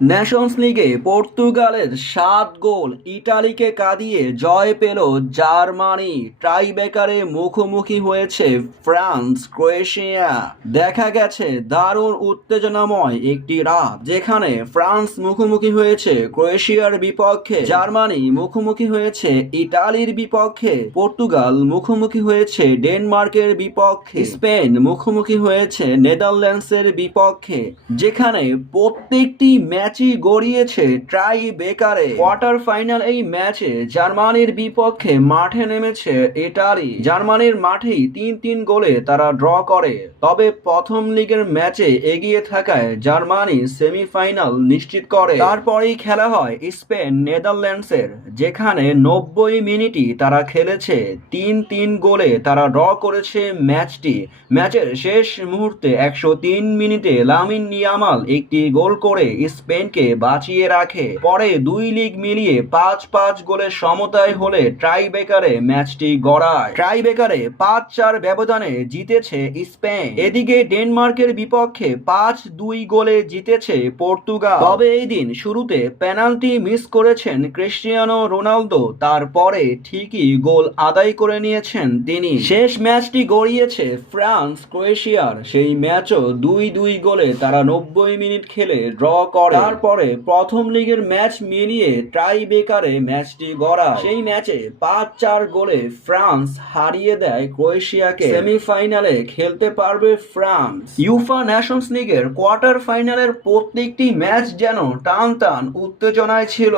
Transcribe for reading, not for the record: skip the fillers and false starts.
Nations লিগে পর্তুগালের 7 গোল ইতালিকে কাঁদিয়ে জয় পেল জার্মানি। টাইব্রেকারে মুখোমুখি হয়েছে ফ্রান্স ক্রোয়েশিয়া। দেখা গেছে দারুণ উত্তেজনাময় একটি রাত, যেখানে ফ্রান্স মুখোমুখি হয়েছে ক্রোয়েশিয়ার বিপক্ষে, জার্মানি মুখোমুখি হয়েছে ইতালির বিপক্ষে, পর্তুগাল মুখোমুখি হয়েছে ডেনমার্কের বিপক্ষে, স্পেন মুখোমুখি হয়েছে নেদারল্যান্ডসের বিপক্ষে, যেখানে প্রত্যেকটি ম্যাচই গড়িয়েছে ট্রাই বেকারে। কোয়ার্টার ফাইনাল এই ম্যাচে জার্মানির বিপক্ষে মাঠে নেমেছে ইতালি। জার্মানির মাঠেই 3-3 গোলে তারা ড্র করে। তবে প্রথম লিগের ম্যাচে এগিয়ে থাকায় জার্মানি সেমিফাইনাল নিশ্চিত করে। তারপরেই খেলা হয় স্পেন নেদারল্যান্ডসের, যেখানে 90 মিনিটই তারা খেলেছে। 3-3 গোলে তারা ড্র করেছে ম্যাচটি। ম্যাচের শেষ মুহূর্তে 103 মিনিটে লামিন ইয়ামাল একটি গোল করে স্পেনকে বাঁচিয়ে রাখে। পরে 2 লিগ মিলিয়ে 5-5 গোলের সমতায় হলে টাইব্রেকারে ম্যাচটি গড়ায়। টাইব্রেকারে 5-4 ব্যবধানে জিতেছে স্পেন। এদিকে ডেনমার্কের বিপক্ষে 5-2 গোলে জিতেছে পর্তুগাল। তবে এই দিন শুরুতে পেনাল্টি মিস করেছেন ক্রিস্টিয়ানো রোনালদো, তারপরে ঠিকই গোল আদায় করে নিয়েছেন তিনি। শেষ ম্যাচটি গড়িয়েছে ফ্রান্স ক্রোয়েশিয়ার, সেই ম্যাচও 2-2 গোলে তারা 90 মিনিট খেলে ড্র করে। তারপরে প্রথম লিগের ম্যাচ মিলিয়ে টাই ব্রেকারে ম্যাচটি গড়া। সেই ম্যাচে 5-4 গোলে ফ্রান্স হারিয়ে দেয় ক্রোয়েশিয়াকে। সেমিফাইনালে খেলতে পারবে ফ্রান্স। ইউফা নেশনস লিগের কোয়ার্টার ফাইনালের প্রত্যেকটি ম্যাচ যেন টান টান উত্তেজনায় ছিল।